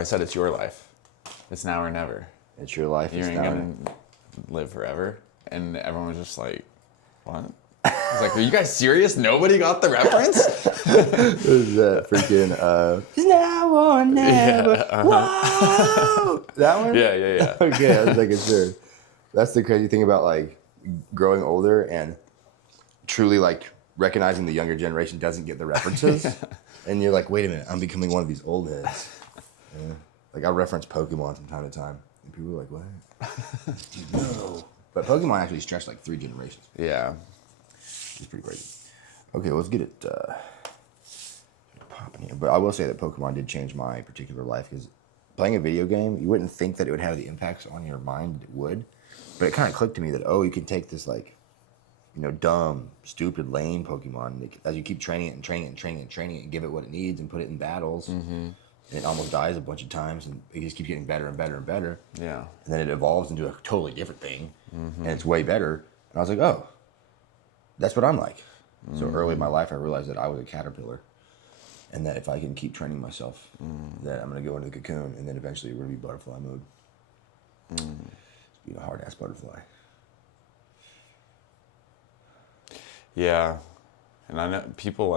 I said it's your life. It's now or never. It's your life. You ain't gonna live forever. And everyone was just like, what? I was like, are you guys serious? Nobody got the reference? Is that freaking it's now or never? Yeah, Whoa! That one? Yeah. Okay, I was like, sure. That's the crazy thing about like growing older and truly like recognizing the younger generation doesn't get the references. And you're like, wait a minute, I'm becoming one of these old heads. Yeah. Like I reference Pokemon from time to time. And people are like, what? No. But Pokemon actually stretched like 3 generations. Yeah. It's pretty crazy. Okay, let's get it popping here. But I will say that Pokemon did change my particular life because playing a video game, you wouldn't think that it would have the impacts on your mind it would. But it kind of clicked to me that, oh, you can take this like, you know, dumb, stupid, lame Pokemon, as you keep training it and training it and training it and training it and give it what it needs and put it in battles. And it almost dies a bunch of times and it just keeps getting better and better and better. Yeah. And then it evolves into a totally different thing and it's way better. And I was like, oh, that's what I'm like. So early in my life, I realized that I was a caterpillar and that if I can keep training myself, that I'm going to go into the cocoon and then eventually we're going to be butterfly mode. Being a hard-ass butterfly. Yeah. And I know people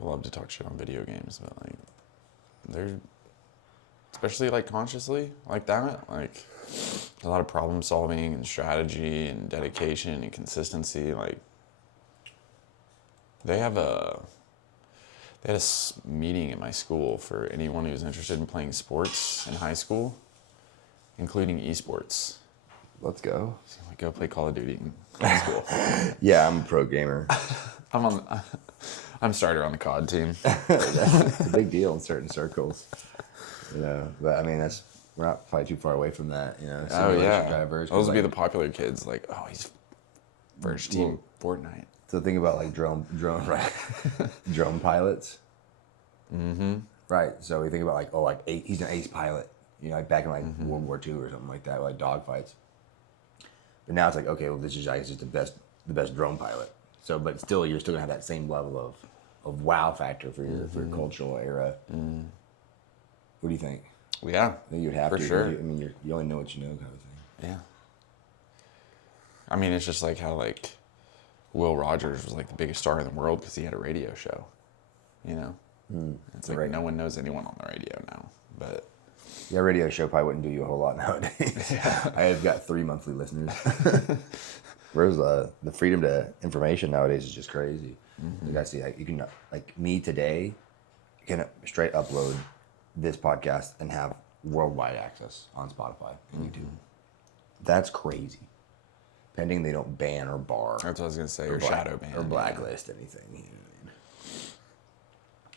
love to talk shit on video games, but like they're, especially like consciously like that, like there's a lot of problem solving and strategy and dedication and consistency. Like they had a meeting at my school for anyone who's interested in playing sports in high school, including esports. Let's go. So we go play Call of Duty in high school. Yeah, I'm a pro gamer. I'm starter on the COD team. It's a big deal in certain circles. You know, but I mean, we're not probably too far away from that. You know, Oh yeah, drivers. those would be the popular kids. Like, oh, he's first team Fortnite. So think about like drone pilots. Right. So we think about like, oh, like he's an ace pilot. You know, like back in like World War II or something like that, like dogfights. But now it's like, okay, well, this is like just the best drone pilot. So, but still, you're still gonna have that same level of wow factor for your cultural era. What do you think? Yeah, I think you'd have for to. sure. I mean, you only know what you know, kind of thing. Yeah. I mean, it's just like how like Will Rogers was like the biggest star in the world because he had a radio show. You know, it's like no one knows anyone on the radio now, but. Yeah, radio show probably wouldn't do you a whole lot nowadays. I have got 3 monthly listeners. Whereas the freedom to information nowadays is just crazy. Like I see, like you can like me today, can straight upload this podcast and have worldwide access on Spotify and YouTube. That's crazy. Pending they don't ban or bar. That's what I was gonna say, or shadow ban or blacklist anything. You know what I mean?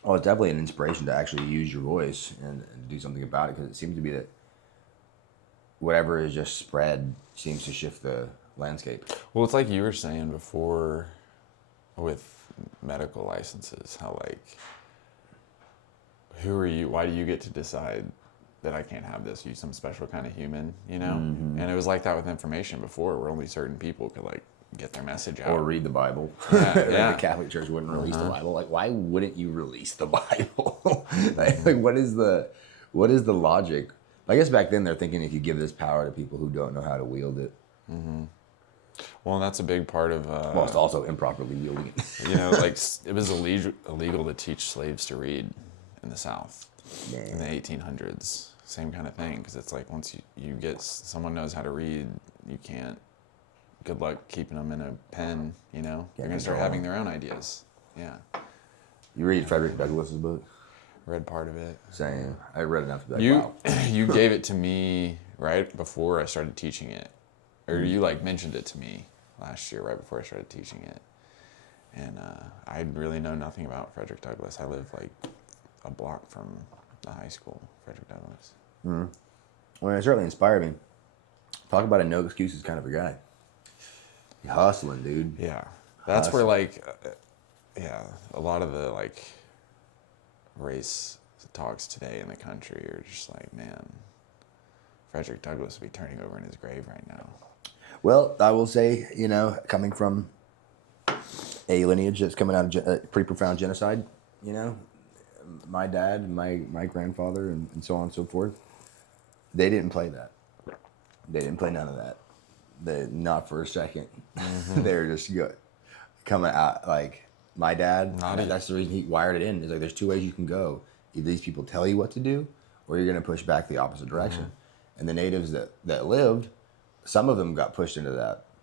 Oh, it's definitely an inspiration to actually use your voice and do something about it because it seems to be that whatever is just spread seems to shift the landscape. Well, it's like you were saying before with medical licenses, how like, who are you? Why do you get to decide that I can't have this? Are you some special kind of human, you know? And it was like that with information before, where only certain people could like get their message out. Or read the Bible. Yeah. The Catholic Church wouldn't release the Bible. Like, why wouldn't you release the Bible? like, what is the logic? I guess back then they're thinking if you give this power to people who don't know how to wield it. Well, and that's a big part of. Well, it's also improperly wielding it. You know, like it was illegal to teach slaves to read in the South in the 1800s. Same kind of thing, because it's like once you get someone knows how to read, you can't. Good luck keeping them in a pen, you know? They're going to start having their own ideas. Yeah. You read Frederick Douglass's book? Read part of it. Same. I read enough to be like, wow. You gave it to me right before I started teaching it. Or you like mentioned it to me last year right before I started teaching it. And I really know nothing about Frederick Douglass. I live like a block from the high school, Frederick Douglass. Well, it certainly inspired me. Talk about a no excuses kind of a guy. You're hustling, dude. Yeah. That's where like, a lot of the like race talks today in the country are just like, man, Frederick Douglass would be turning over in his grave right now. Well, I will say, you know, coming from a lineage that's coming out of pretty profound genocide, you know, my dad, my grandfather, and so on and so forth, they didn't play that. They didn't play none of that. Not for a second. They were just good. Coming out like my dad. That's the reason he wired it in. It's like there's two ways you can go. Either these people tell you what to do, or you're going to push back the opposite direction. And the natives that lived, some of them got pushed into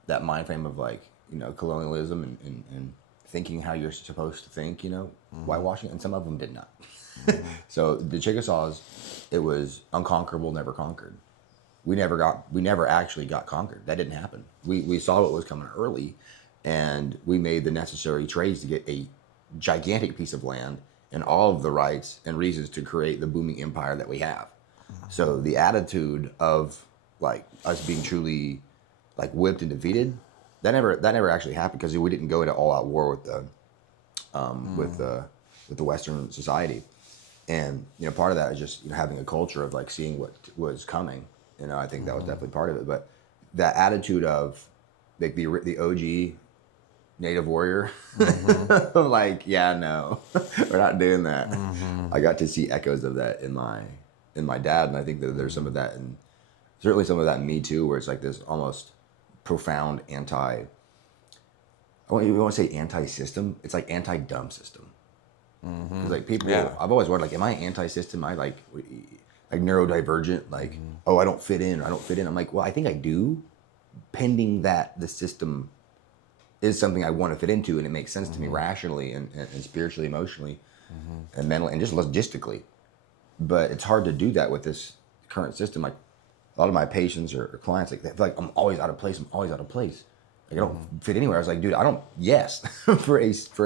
that mind frame of like, you know, colonialism and thinking how you're supposed to think, you know, whitewashing, and some of them did not. So the Chickasaws, it was unconquerable, never conquered. We never actually got conquered. That didn't happen. We saw what was coming early, and we made the necessary trades to get a gigantic piece of land and all of the rights and reasons to create the booming empire that we have. So the attitude of like us being truly like whipped and defeated, that never actually happened because we didn't go into all out war with the Western society. And you know, part of that is just, you know, having a culture of like seeing what was coming. You know, I think that was definitely part of it. But that attitude of like the OG native warrior, like, yeah, no, we're not doing that. I got to see echoes of that in my dad, and I think that there's some of that, and certainly some of that in me too, where it's like this almost profound I won't even want to say anti-system. It's like anti-dumb system. Because like people, I've always wondered, like, am I anti-system? Am I like neurodivergent? Like, oh, I don't fit in, or I don't fit in. I'm like, well, I think I do, pending that the system is something I want to fit into, and it makes sense to me rationally and spiritually, emotionally, and mentally, and just logistically. But it's hard to do that with this current system. Like a lot of my patients or clients, like they feel like I'm always out of place. Like I don't fit anywhere. I was like, dude, I don't. Yes, for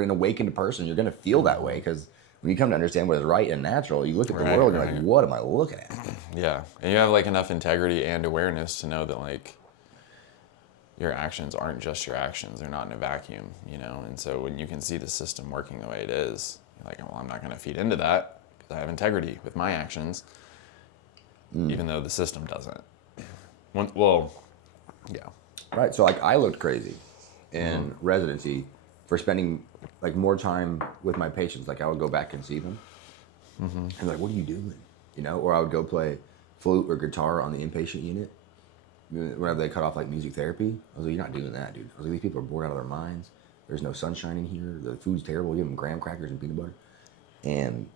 an awakened person, you're gonna feel that way because when you come to understand what is right and natural, you look at the world and you're like, what am I looking at? Yeah, and you have like enough integrity and awareness to know that like your actions aren't just your actions. They're not in a vacuum, you know? And so when you can see the system working the way it is, you're like, well, I'm not going to feed into that because I have integrity with my actions, even though the system doesn't. Well, yeah. Right. So like I looked crazy in residency for spending like more time with my patients. Like I would go back and see them and like, what are you doing? You know, or I would go play flute or guitar on the inpatient unit. Whenever they cut off like music therapy, I was like, you're not doing that, dude. I was like, these people are bored out of their minds. There's no sunshine in here. The food's terrible. Give them graham crackers and peanut butter. And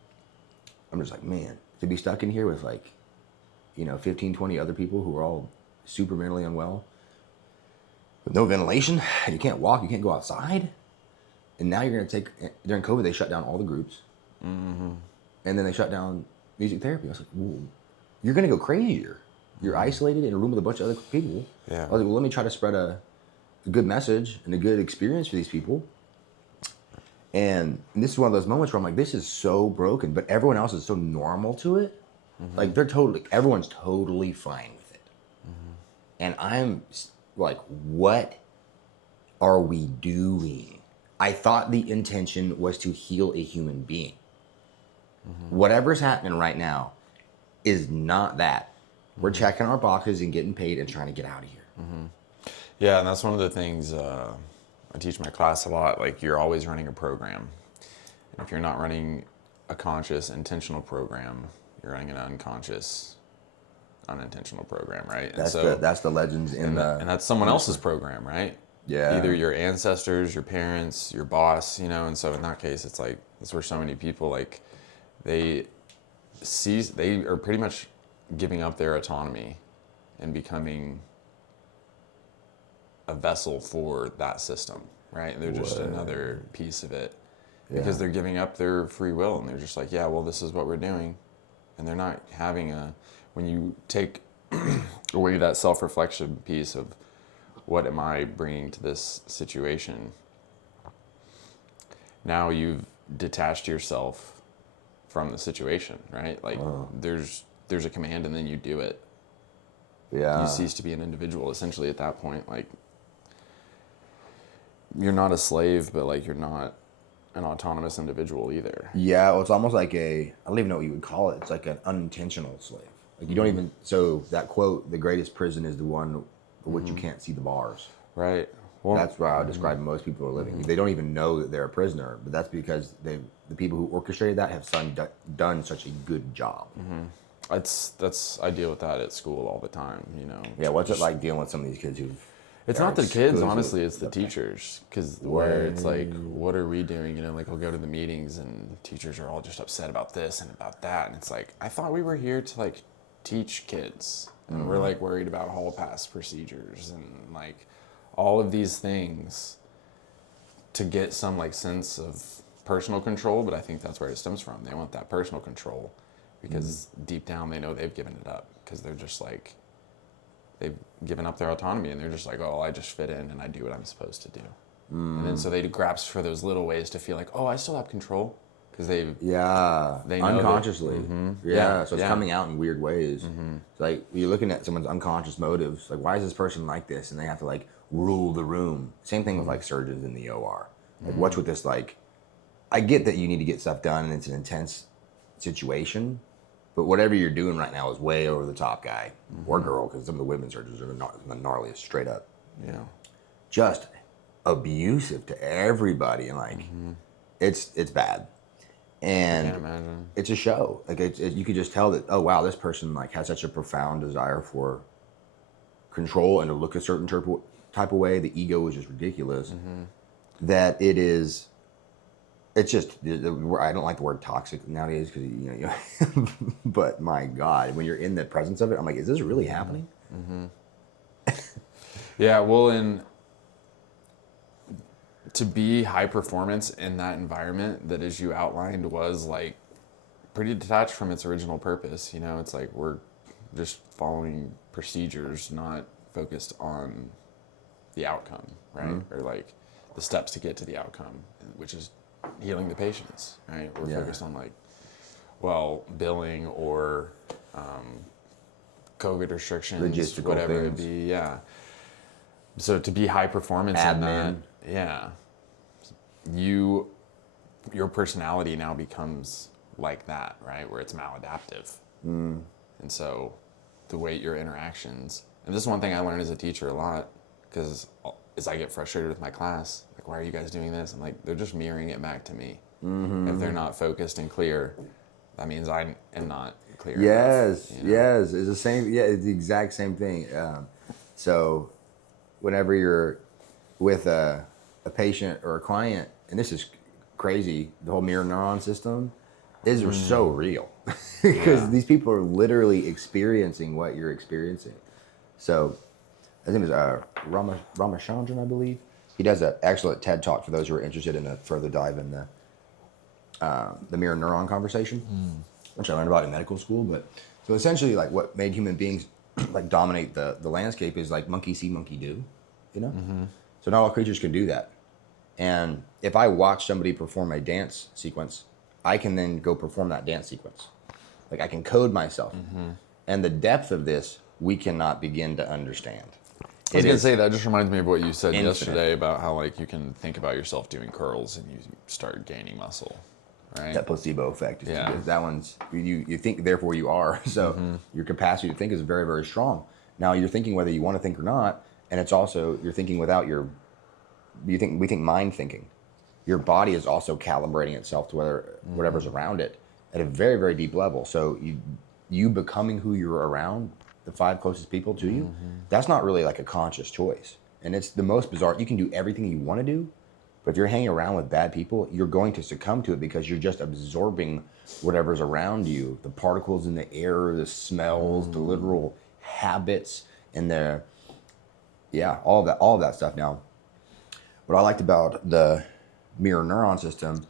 I'm just like, man, to be stuck in here with like, you know, 15, 20 other people who are all super mentally unwell with no ventilation, and you can't walk, you can't go outside. And now you're going to during COVID, they shut down all the groups. And then they shut down music therapy. I was like, whoa, you're going to go crazier. You're isolated in a room with a bunch of other people. Yeah. I was like, well, let me try to spread a good message and a good experience for these people. And this is one of those moments where I'm like, this is so broken, but everyone else is so normal to it. Like everyone's totally fine with it. And I'm like, what are we doing? I thought the intention was to heal a human being. Whatever's happening right now is not that. We're checking our boxes and getting paid and trying to get out of here. Yeah, and that's one of the things I teach my class a lot. Like, you're always running a program. And if you're not running a conscious, intentional program, you're running an unconscious, unintentional program, right? That's the legends and that's someone else's program, right? Yeah. Either your ancestors, your parents, your boss, you know. And so in that case, it's like that's where so many people like they are pretty much giving up their autonomy and becoming a vessel for that system, right? They're just another piece of it because they're giving up their free will, and they're just like, yeah, well, this is what we're doing. And they're not having when you take away that self-reflection piece of what am I bringing to this situation, now you've detached yourself from the situation, right? Like there's a command and then you do it. Yeah. You cease to be an individual essentially at that point. Like you're not a slave, but like you're not an autonomous individual either. Yeah, well, it's almost like I don't even know what you would call it. It's like an unintentional slave. Like you don't even, so that quote, the greatest prison is the one for which you can't see the bars. Right. Well, that's why I would describe most people are living. They don't even know that they're a prisoner, but that's because the people who orchestrated that have done such a good job. I deal with that at school all the time, Yeah, what's it like dealing with some of these kids who've... It's not the kids, honestly, it's the teachers. Because where it's like, what are we doing? Like we'll go to the meetings and teachers are all just upset about this and about that. And it's like, I thought we were here to like teach kids. And we're like worried about hall pass procedures and like all of these things to get some like sense of personal control. But I think that's where it stems from. They want that personal control because deep down they know they've given it up because they're just like, they've given up their autonomy and they're just like, oh, I just fit in and I do what I'm supposed to do. And then so they grasp for those little ways to feel like, oh, I still have control because they know unconsciously. Yeah, so it's coming out in weird ways. It's like you're looking at someone's unconscious motives, like why is this person like this, and they have to like rule the room. Same thing with like surgeons in the OR. Like what's with this, like I get that you need to get stuff done and it's an intense situation, but whatever you're doing right now is way over the top, guy or girl, because some of the women surgeons are the gnarliest, straight up. Yeah. Just abusive to everybody, and like it's bad. And I can't imagine. it's a show. Like you could just tell that, oh wow, this person like has such a profound desire for control and to look a certain type of way. The ego is just ridiculous. That it is. It's just, I don't like the word toxic nowadays because, but my God, when you're in the presence of it, I'm like, is this really happening? Yeah, well, to be high performance in that environment that, as you outlined, was like pretty detached from its original purpose. It's like we're just following procedures, not focused on the outcome, right? Or like the steps to get to the outcome, which is healing the patients, right? We're focused on like, billing or COVID restrictions, Logistical whatever things. it be. Yeah. So to be high performance Admin. in that, your personality now becomes like that, right? Where it's maladaptive. And so the way your interactions, and this is one thing I learned as a teacher a lot, because as I get frustrated with my class, like, why are you guys doing this? I'm like, they're just mirroring it back to me. If they're not focused and clear, that means I am not clear enough, Yes, it's the same. Yeah, it's the exact same thing. So whenever you're with a patient or a client, and this is crazy, the whole mirror neuron system is so real because these people are literally experiencing what you're experiencing. So I think it was Ramachandran, I believe. He does an excellent TED Talk for those who are interested in a further dive in the mirror neuron conversation, which I learned about in medical school. But so essentially, like what made human beings like dominate the landscape is like monkey see, monkey do, So not all creatures can do that. And if I watch somebody perform a dance sequence, I can then go perform that dance sequence. Like I can code myself. And the depth of this, we cannot begin to understand. I was going to say, that just reminds me of what you said infinite. yesterday about how like you can think about yourself doing curls and you start gaining muscle, right? That placebo effect. Yeah. That one's, you think, therefore you are. So your capacity to think is very, very strong. Now you're thinking whether you want to think or not. And it's also, you're thinking without we think mind thinking. Your body is also calibrating itself to whatever's around it at a very, very deep level. So you becoming who you're around, the 5 closest people to you, that's not really like a conscious choice. And it's the most bizarre. You can do everything you want to do, but if you're hanging around with bad people, you're going to succumb to it because you're just absorbing whatever's around you, the particles in the air, the smells, the literal habits, and all of that stuff. Now, what I liked about the mirror neuron system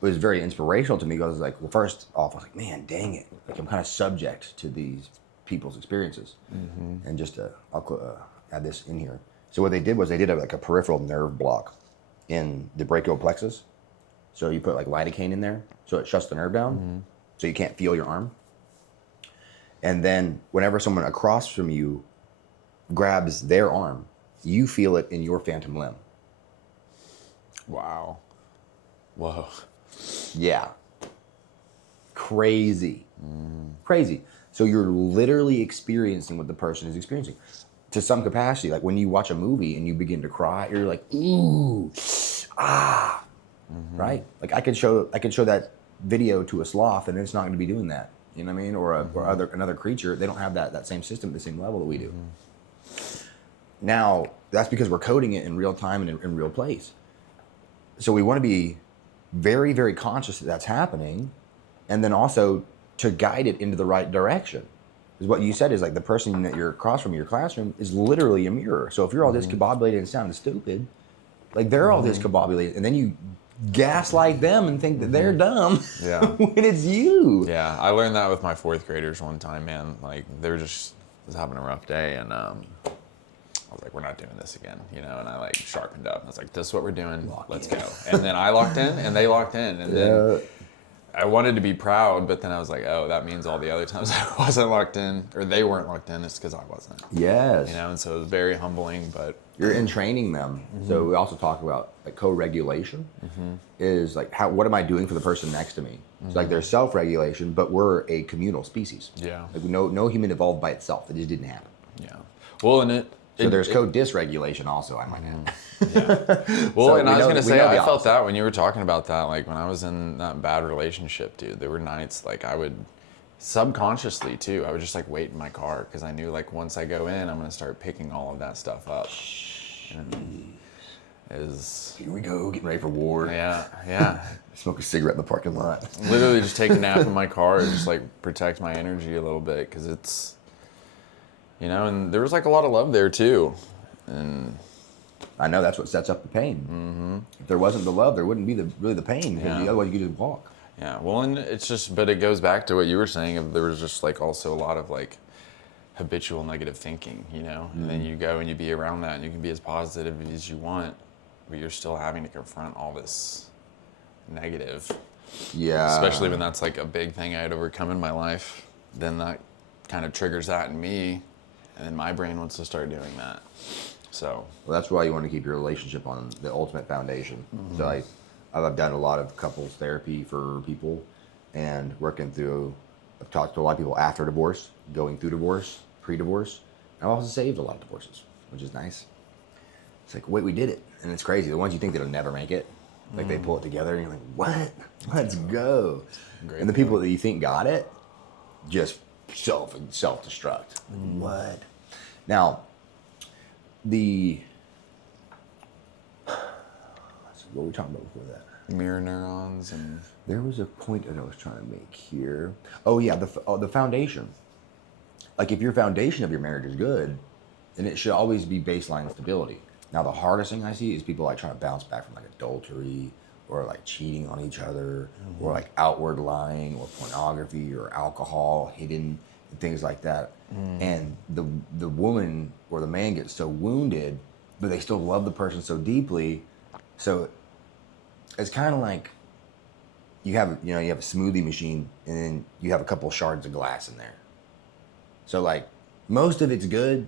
was very inspirational to me because, like, well, first off, I was like, man, dang it. Like, I'm kind of subject to these people's experiences. And just I'll add this in here. So what they did was they did like a peripheral nerve block in the brachial plexus. So you put like lidocaine in there, so it shuts the nerve down, so you can't feel your arm. And then whenever someone across from you grabs their arm, you feel it in your phantom limb. Wow. Whoa. Yeah. Crazy. Crazy. So you're literally experiencing what the person is experiencing to some capacity. Like when you watch a movie and you begin to cry, you're like, ooh, ah. right? Like I could show that video to a sloth, and it's not going to be doing that. You know what I mean? Or another creature. They don't have that same system at the same level that we do. Now that's because we're coding it in real time and in real place. So we want to be very, very conscious that that's happening, and then also to guide it into the right direction. Because what you said is like the person that you're across from, your classroom, is literally a mirror. So if you're all discombobulated and sounding stupid, like they're all discombobulated, and then you gaslight them and think that they're dumb when it's you. Yeah, I learned that with my 4th graders one time, man. Like they were just was having a rough day, and I was like, we're not doing this again, you know, and I like sharpened up. I was like, this is what we're doing. Let's go. And then I locked in and they locked in. And then I wanted to be proud, but then I was like, oh, that means all the other times I wasn't locked in, or they weren't locked in, it's because I wasn't. Yes. You know, and so it was very humbling, but. You're entraining them. So we also talk about like co-regulation is like what am I doing for the person next to me? It's like there's self-regulation, but we're a communal species. Yeah. Like no human evolved by itself. It just didn't happen. Yeah. Well, and So there's co-dysregulation also, I might add. Yeah. Well, So and I was going to say, I felt opposite. that when you were talking about that, like when I was in that bad relationship, dude, there were nights like I would subconsciously too, I would just like wait in my car because I knew like once I go in, I'm going to start picking all of that stuff up. And Here we go, getting ready for war. yeah. Smoke a cigarette in the parking lot. Literally just take a nap in my car and just like protect my energy a little bit because it's, you know, and there was like a lot of love there too. And I know that's what sets up the pain. If there wasn't the love, there wouldn't be really the pain. Because otherwise, you could just walk. yeah, well, and it's just, but it goes back to what you were saying. Of there was just like also a lot of like habitual negative thinking, you know, and then you go and you be around that, and you can be as positive as you want, but you're still having to confront all this negative. Yeah. Especially when that's like a big thing I had overcome in my life. Then that kind of triggers that in me, and then my brain wants to start doing that. So. Well, that's why you want to keep your relationship on the ultimate foundation. So I've done a lot of couples therapy for people, and I've talked to a lot of people after divorce, going through divorce, pre-divorce. I've also saved a lot of divorces, which is nice. It's like, wait, we did it. And it's crazy. The ones you think that'll never make it, like they pull it together and you're like, what? Let's go. Great And the people that you think got it, just self-destruct. What? Now, what were we talking about before that? Mirror neurons and. There was a point that I was trying to make here. Oh yeah, the foundation. Like if your foundation of your marriage is good, then it should always be baseline stability. Now the hardest thing I see is people like trying to bounce back from like adultery or like cheating on each other or like outward lying or pornography or alcohol hidden and things like that. And the woman or the man gets so wounded, but they still love the person so deeply. So it's kind of like you have a smoothie machine and then you have a couple shards of glass in there. So like most of it's good,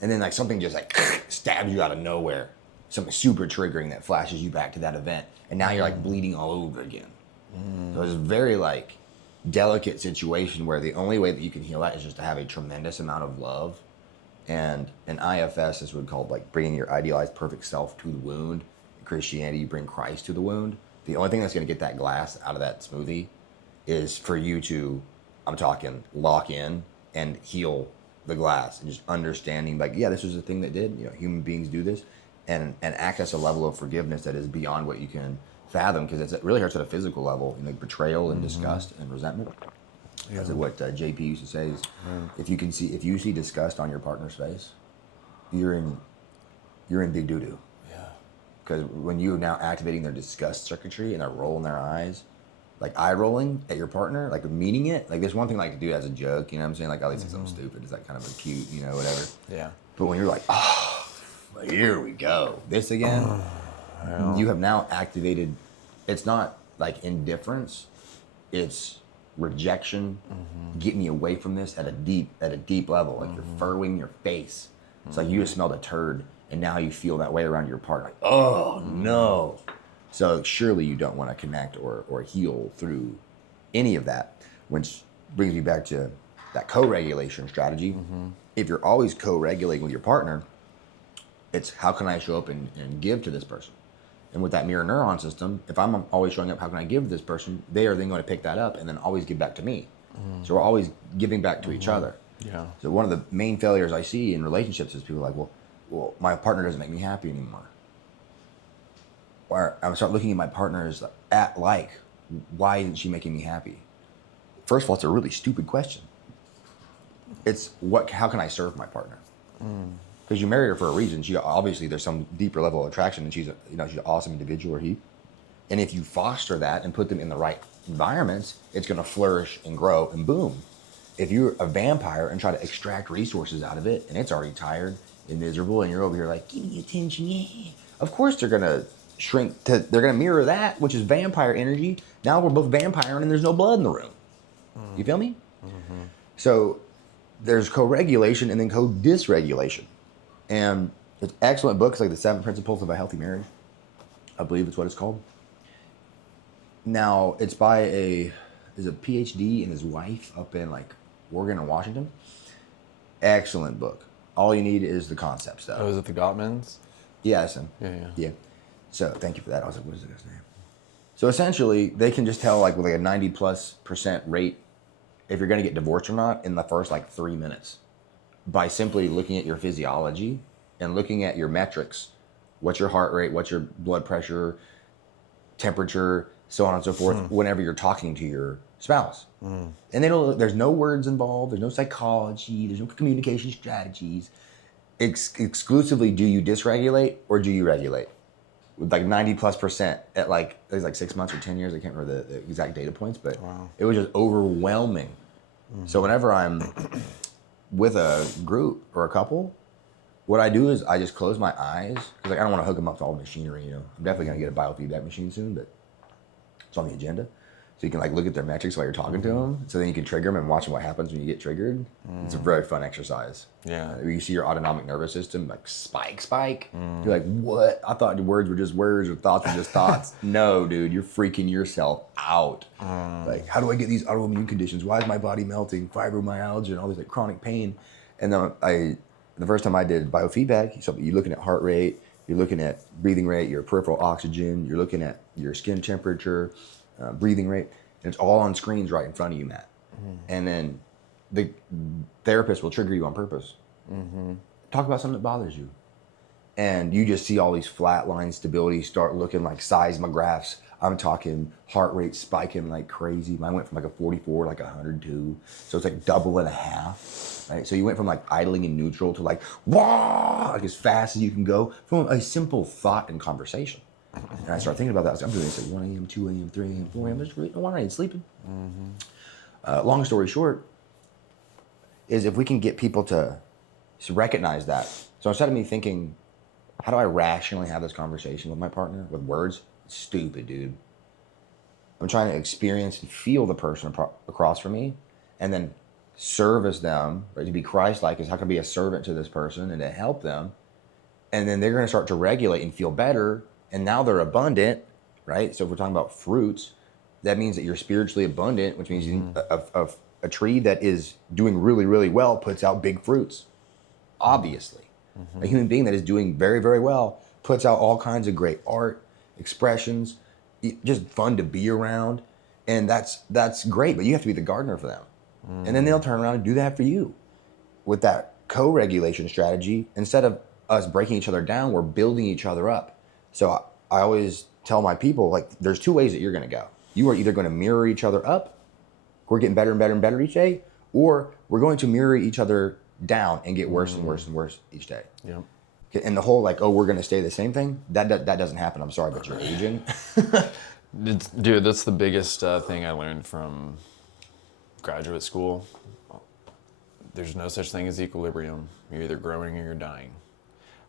and then like something just like stabs you out of nowhere, something super triggering that flashes you back to that event, and now you're like bleeding all over again. So it's a very like delicate situation where the only way that you can heal that is just to have a tremendous amount of love, and an IFS is what called like bringing your idealized perfect self to the wound. In Christianity, you bring Christ to the wound. The only thing that's going to get that glass out of that smoothie is for you to, I'm talking, lock in and heal the glass, and just understanding like, yeah, this was a thing that did, human beings do this, and access a level of forgiveness that is beyond what you can fathom, because it really hurts at a physical level, like betrayal and disgust and resentment. That's what JP used to say is, if you see disgust on your partner's face, you're in big doo-doo. Because when you're now activating their disgust circuitry and they're rolling their eyes, like eye rolling at your partner, like meaning it, like there's one thing like to do as a joke, you know what I'm saying? Like, oh, they say something stupid, it's like kind of a cute, whatever. Yeah. But when you're like, oh, here we go, this again, you have now activated, it's not like indifference, it's rejection, get me away from this at a deep level, like you're furrowing your face. It's like you just smelled a turd, and now you feel that way around your partner. Like, oh no. So surely you don't want to connect or heal through any of that, which brings me back to that co-regulation strategy. If you're always co-regulating with your partner, it's how can I show up and give to this person? And with that mirror neuron system, if I'm always showing up, how can I give this person? They are then going to pick that up and then always give back to me. So we're always giving back to each other. Yeah. So one of the main failures I see in relationships is people are like, well, my partner doesn't make me happy anymore. Or I start looking at my partners why isn't she making me happy? First of all, it's a really stupid question. It's how can I serve my partner? Because you married her for a reason. She obviously there's some deeper level of attraction, and she's an awesome individual, or he. And if you foster that and put them in the right environments, it's going to flourish and grow and boom. If you're a vampire and try to extract resources out of it, and it's already tired and miserable, and you're over here like, give me attention, yeah. Of course they're going to shrink they're going to mirror that, which is vampire energy. Now we're both vampiring and there's no blood in the room. You feel me? So there's co-regulation and then co-dysregulation. And it's excellent books like The 7 Principles of a Healthy Marriage. I believe it's what it's called. Now, it's by a PhD and his wife up in like Oregon or Washington. Excellent book. All you need is the concept stuff. Oh, is it the Gottmans? Yeah, that's him. Yeah. So thank you for that. I was like, what is the guy's name? So essentially, they can just tell like with like a 90+% rate if you're going to get divorced or not in the first like 3 minutes by simply looking at your physiology and looking at your metrics. What's your heart rate? What's your blood pressure, temperature, so on and so forth, whenever you're talking to your spouse. And there's no words involved. There's no psychology. There's no communication strategies. Exclusively, do you dysregulate or do you regulate? With like 90+% at like, it was like 6 months or 10 years. I can't remember the exact data points, but it was just overwhelming. So whenever I'm with a group or a couple, what I do is I just close my eyes because like I don't want to hook them up to all the machinery. You know, I'm definitely gonna get a biofeedback machine soon, but it's on the agenda. So you can like look at their metrics while you're talking to them. So then you can trigger them and watch what happens when you get triggered. It's a very fun exercise. Yeah. You see your autonomic nervous system like spike. You're like, what? I thought the words were just words or thoughts were just thoughts. No, dude, you're freaking yourself out. Like, how do I get these autoimmune conditions? Why is my body melting? Fibromyalgia and all this like chronic pain. And then the first time I did biofeedback, so you're looking at heart rate, you're looking at breathing rate, your peripheral oxygen, you're looking at your skin temperature, breathing rate, and it's all on screens right in front of you, Matt. And then the therapist will trigger you on purpose. Talk about something that bothers you. And you just see all these flat line stability start looking like seismographs. I'm talking heart rate spiking like crazy. Mine went from like a 44 to like 102. So it's like double and a half. Right? So you went from like idling in neutral to like, wah, like as fast as you can go from a simple thought and conversation. And I start thinking about that. I'm doing this at 1 a.m., 2 a.m., 3 a.m., 4 a.m. Why not sleeping? Long story short is if we can get people to recognize that. So instead of me thinking, how do I rationally have this conversation with my partner with words? It's stupid, dude. I'm trying to experience and feel the person across from me and then service them, right? To be Christ-like is how can I be a servant to this person and to help them. And then they're going to start to regulate and feel better. And now they're abundant, right? So if we're talking about fruits, that means that you're spiritually abundant, which means a tree that is doing really, really well puts out big fruits, obviously. A human being that is doing very, very well puts out all kinds of great art, expressions, just fun to be around. And that's great, but you have to be the gardener for them. And then they'll turn around and do that for you. With that co-regulation strategy, instead of us breaking each other down, we're building each other up. So I always tell my people, like, there's two ways that you're going to go. You are either going to mirror each other up, we're getting better and better and better each day, or we're going to mirror each other down and get worse and worse and worse each day. Yep. And the whole like, oh, we're going to stay the same thing, that doesn't happen. I'm sorry, but you're aging. Dude, that's the biggest thing I learned from graduate school. There's no such thing as equilibrium. You're either growing or you're dying.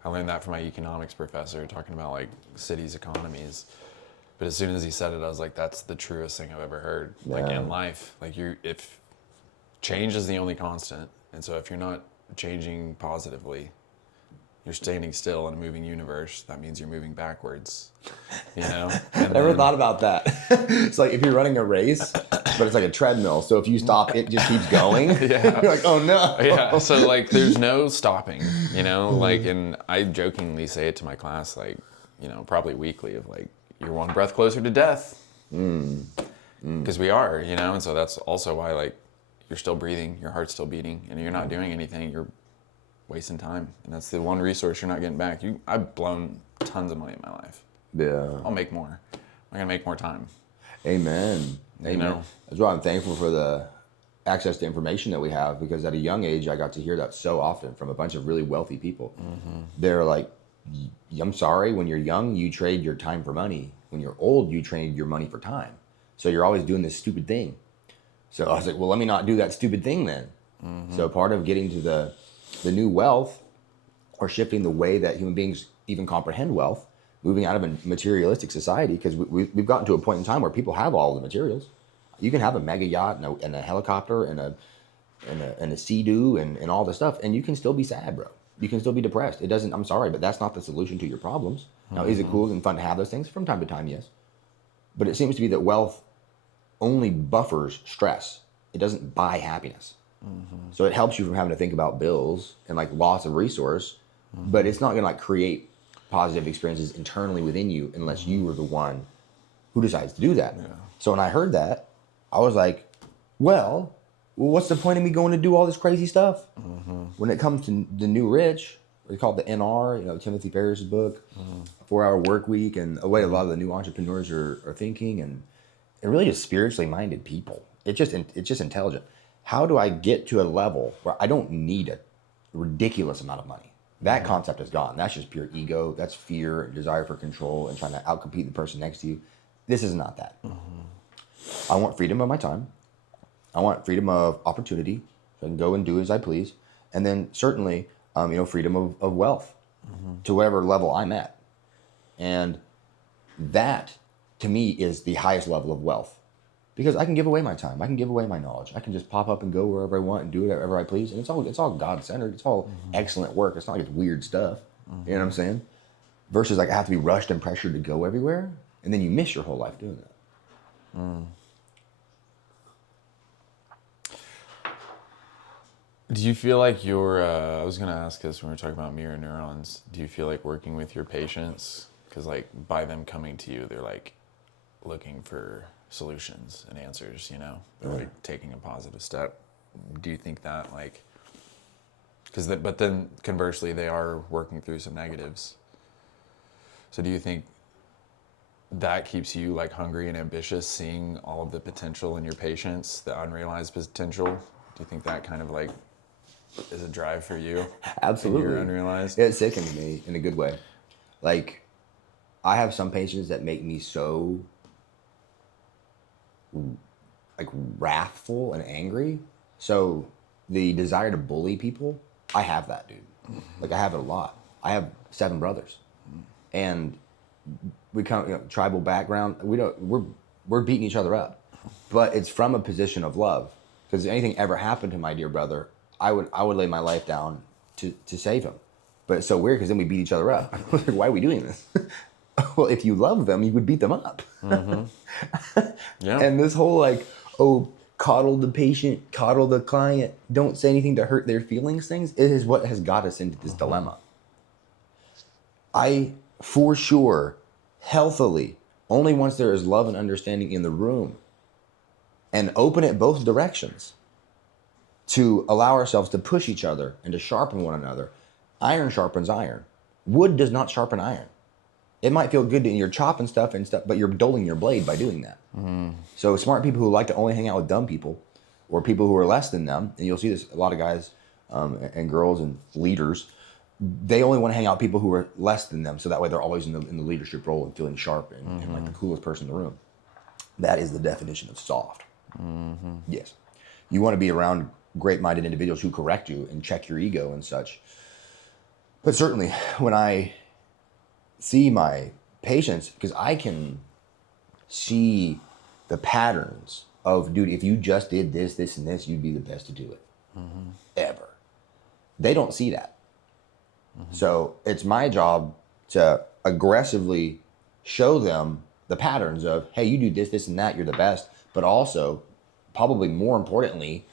I learned that from my economics professor talking about like cities' economies. But as soon as he said it, I was like, that's the truest thing I've ever heard. Yeah. Like in life, like if change is the only constant. And so if you're not changing positively, you're standing still in a moving universe. That means you're moving backwards, you know? I never thought about that. It's like if you're running a race, but it's like a treadmill. So if you stop, it just keeps going. Yeah. You're like, oh no. Yeah. So like there's no stopping, you know? Like, and I jokingly say it to my class, like, you know, probably weekly of like, you're one breath closer to death. Because we are, you know, and so that's also why, like, you're still breathing, your heart's still beating, and you're not doing anything. You're wasting time, and that's the one resource you're not getting back. I've blown tons of money in my life. Yeah. I'll make more. I'm gonna make more time. Amen. Amen. know? That's why I'm thankful for the access to information that we have, because at a young age, I got to hear that so often from a bunch of really wealthy people. They're like, I'm sorry, when you're young, you trade your time for money. When you're old, you trade your money for time. So you're always doing this stupid thing. So I was like, well, let me not do that stupid thing then. So part of getting to the new wealth, or shifting the way that human beings even comprehend wealth, moving out of a materialistic society, because we've gotten to a point in time where people have all the materials. You can have a mega yacht and a helicopter and a Sea-Doo and all this stuff, and you can still be sad, bro. You can still be depressed. It doesn't, I'm sorry, but that's not the solution to your problems. Now, is it cool and fun to have those things? From time to time, yes. But it seems to be that wealth only buffers stress. It doesn't buy happiness. So it helps you from having to think about bills and like loss of resource, but it's not gonna like create positive experiences internally within you unless you are the one who decides to do that. Yeah. So when I heard that, I was like, well, what's the point of me going to do all this crazy stuff? When it comes to the new rich, they call it the NR, you know, Timothy Ferriss's book, 4-Hour Work Week, and the way a lot of the new entrepreneurs are thinking, and really just spiritually minded people. It's just intelligent. How do I get to a level where I don't need a ridiculous amount of money? That concept is gone. That's just pure ego. That's fear, desire for control, and trying to outcompete the person next to you. This is not that. I want freedom of my time. I want freedom of opportunity, so I can go and do as I please. And then certainly, freedom of wealth to whatever level I'm at. And that, to me, is the highest level of wealth. Because I can give away my time. I can give away my knowledge. I can just pop up and go wherever I want and do whatever I please. And it's all God-centered. It's all excellent work. It's not like it's weird stuff. You know what I'm saying? Versus like I have to be rushed and pressured to go everywhere. And then you miss your whole life doing that. Do you feel like I was going to ask this when we were talking about mirror neurons. Do you feel like working with your patients, because like by them coming to you, they're like looking for solutions and answers, you know? They're like taking a positive step. Do you think that like, but then conversely, they are working through some negatives. So do you think that keeps you like hungry and ambitious, seeing all of the potential in your patients, the unrealized potential? Do you think that kind of like is a drive for you? Absolutely. You're unrealized? It sickens me in a good way. Like, I have some patients that make me so like wrathful and angry. So the desire to bully people, I have that, dude. Like I have it a lot. I have 7 brothers, and we come tribal background. We're beating each other up, but it's from a position of love. Because if anything ever happened to my dear brother, I would lay my life down to save him. But it's so weird because then we beat each other up. Like, why are we doing this? Well, if you love them, you would beat them up. Yeah. And this whole like, coddle the patient, coddle the client, don't say anything to hurt their feelings things, it is what has got us into this dilemma. I, for sure, healthily, only once there is love and understanding in the room, and open it both directions, to allow ourselves to push each other and to sharpen one another. Iron sharpens iron. Wood does not sharpen iron. It might feel good in your chop and stuff, but you're dulling your blade by doing that. So smart people who like to only hang out with dumb people, or people who are less than them, and you'll see this a lot of guys and girls and leaders, they only want to hang out with people who are less than them, so that way they're always in the leadership role and feeling sharp and like the coolest person in the room. That is the definition of soft. Yes. You want to be around great-minded individuals who correct you and check your ego and such. But certainly, when I see my patients, because I can see the patterns of, dude, if you just did this, this, and this, you'd be the best to do it. Ever. They don't see that. So it's my job to aggressively show them the patterns of, hey, you do this, this, and that, you're the best. But also, probably more importantly,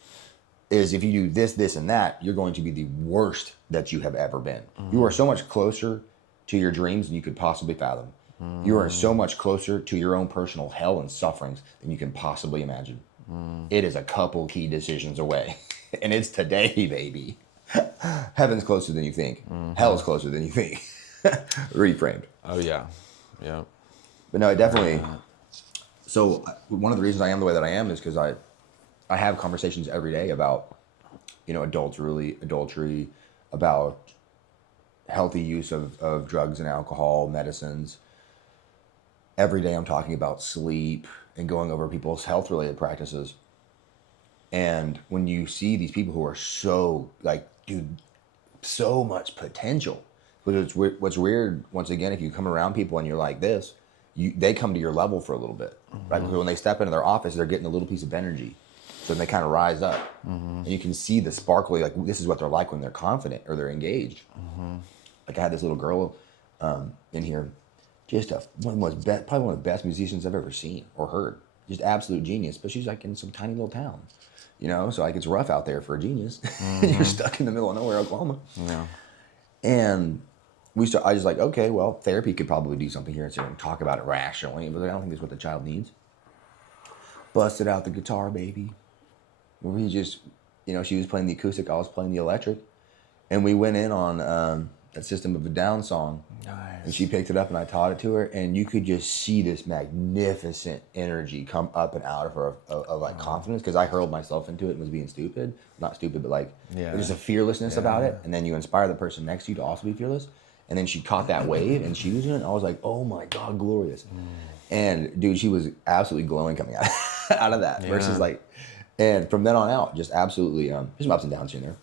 is if you do this, this, and that, you're going to be the worst that you have ever been. You are so much closer to your dreams than you could possibly fathom. You are so much closer to your own personal hell and sufferings than you can possibly imagine. It is a couple key decisions away. And it's today, baby. Heaven's closer than you think. Hell's closer than you think. Reframed. Oh, yeah. Yeah. But no, it definitely. So one of the reasons I am the way that I am is because I have conversations every day about, adultery, about healthy use of drugs and alcohol, medicines. Every day I'm talking about sleep and going over people's health related practices. And when you see these people who are so so much potential, but what's weird, once again, if you come around people and you're like this, they come to your level for a little bit, right? Because when they step into their office, they're getting a little piece of energy. So then they kind of rise up. And you can see the sparkly, like this is what they're like when they're confident or they're engaged. Like I had this little girl in here, just probably one of the best musicians I've ever seen or heard. Just absolute genius. But she's like in some tiny little town, so like it's rough out there for a genius. You're stuck in the middle of nowhere, Oklahoma. Yeah. And I was like, okay, well, therapy could probably do something here and talk about it rationally, but I don't think that's what the child needs. Busted out the guitar, baby. We just, she was playing the acoustic, I was playing the electric, and we went in on that System of a Down song. Nice. And she picked it up and I taught it to her, and you could just see this magnificent energy come up and out of her of like confidence, because I hurled myself into it and was being stupid. Not stupid, but like there's a fearlessness about it, and then you inspire the person next to you to also be fearless. And then she caught that wave and she was doing it. I was like, oh my God, glorious. And dude, she was absolutely glowing coming out of that versus like, and from then on out, just absolutely, there's some ups and downs here and there,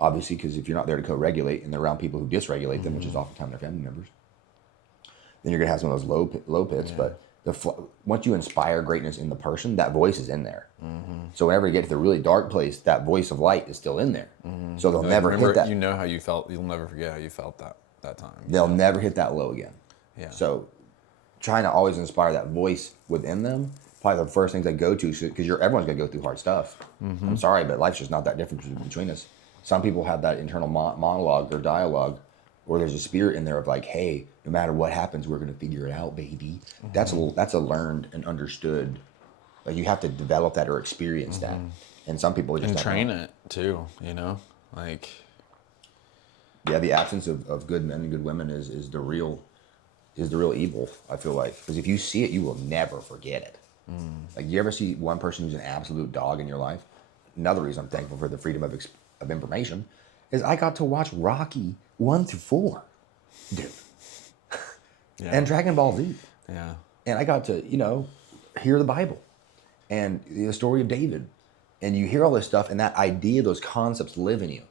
obviously, because if you're not there to co-regulate and they're around people who dysregulate them, which is oftentimes their family members, then you're gonna have some of those low pits. But once you inspire greatness in the person, that voice is in there. So whenever you get to the really dark place, that voice of light is still in there. So they'll never hit that. You know how you felt. You'll never forget how you felt that time. They'll never hit that low again. Yeah. So trying to always inspire that voice within them, probably the first things I go to, because everyone's gonna go through hard stuff. I'm sorry, but life's just not that different between us. Some people have that internal monologue or dialogue, or there's a spirit in there of like, hey, no matter what happens, we're gonna figure it out, baby. That's a learned and understood. Like you have to develop that or experience that. And some people just and train it too. Like. Yeah, the absence of good men and good women is the real evil, I feel like. Because if you see it, you will never forget it. Like, you ever see one person who's an absolute dog in your life? Another reason I'm thankful for the freedom of information is I got to watch Rocky 1 through 4, dude. And Dragon Ball Z. Yeah. And I got to, hear the Bible and the story of David. And you hear all this stuff, and that idea, those concepts live in you.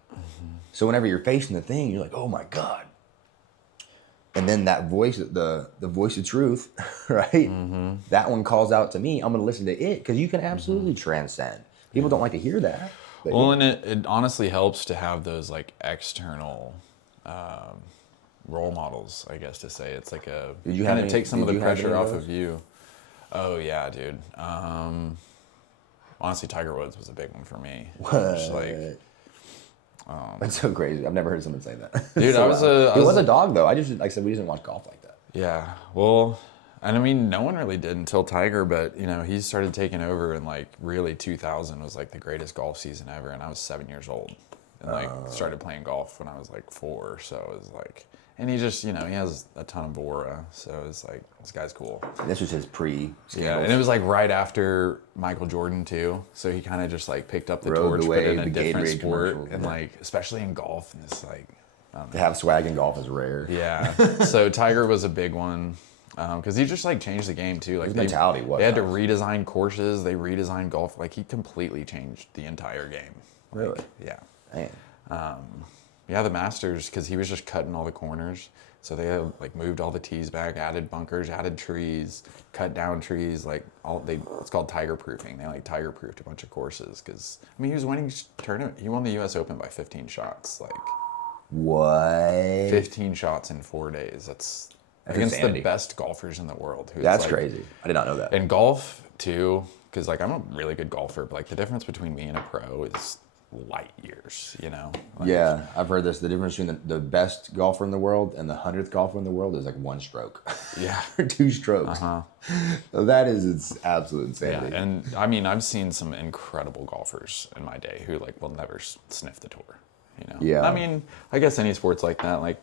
So whenever you're facing the thing, you're like, oh my God. And then that voice, the voice of truth, right? That one calls out to me. I'm going to listen to it, because you can absolutely transcend. People don't like to hear that. Well, and it honestly helps to have those like external role models, I guess to say. It's like kind of take some of the pressure off of you. Oh yeah, dude. Honestly, Tiger Woods was a big one for me. That's so crazy. I've never heard someone say that. Dude, He was a dog though. I said we didn't watch golf like that. Yeah. Well, and I mean, no one really did until Tiger, but he started taking over, and like really 2000 was like the greatest golf season ever, and I was 7 years old, and like started playing golf when I was like 4. So it was like, and he just he has a ton of aura, so it's like, this guy's cool. And this was his pre-scandals. Yeah, and it was like right after Michael Jordan too, so he kind of just like picked up the torch, but in a different sport, and like especially in golf, and it's like, to have swag in golf is rare. Yeah. So Tiger was a big one, because he just like changed the game too. Like his mentality was. They had to redesign courses. They redesigned golf. Like he completely changed the entire game. Really? Yeah. Man. Yeah, the Masters, because he was just cutting all the corners. So they like moved all the tees back, added bunkers, added trees, cut down trees. Like it's called tiger proofing. They like tiger proofed a bunch of courses, because he was winning tournament. He won the U.S. Open by 15 shots. Like what? 15 shots in 4 days. That's against insanity. The best golfers in the world. That's like, crazy. I did not know that. And golf too, because like I'm a really good golfer, but like the difference between me and a pro is light years, Yeah, I've heard this. The difference between the best golfer in the world and the 100th golfer in the world is like 1 stroke. Yeah. Or 2 strokes. So that is its absolute insanity. Yeah, and I mean, I've seen some incredible golfers in my day who like will never sniff the tour. Yeah. I mean, I guess any sport's like that. Like,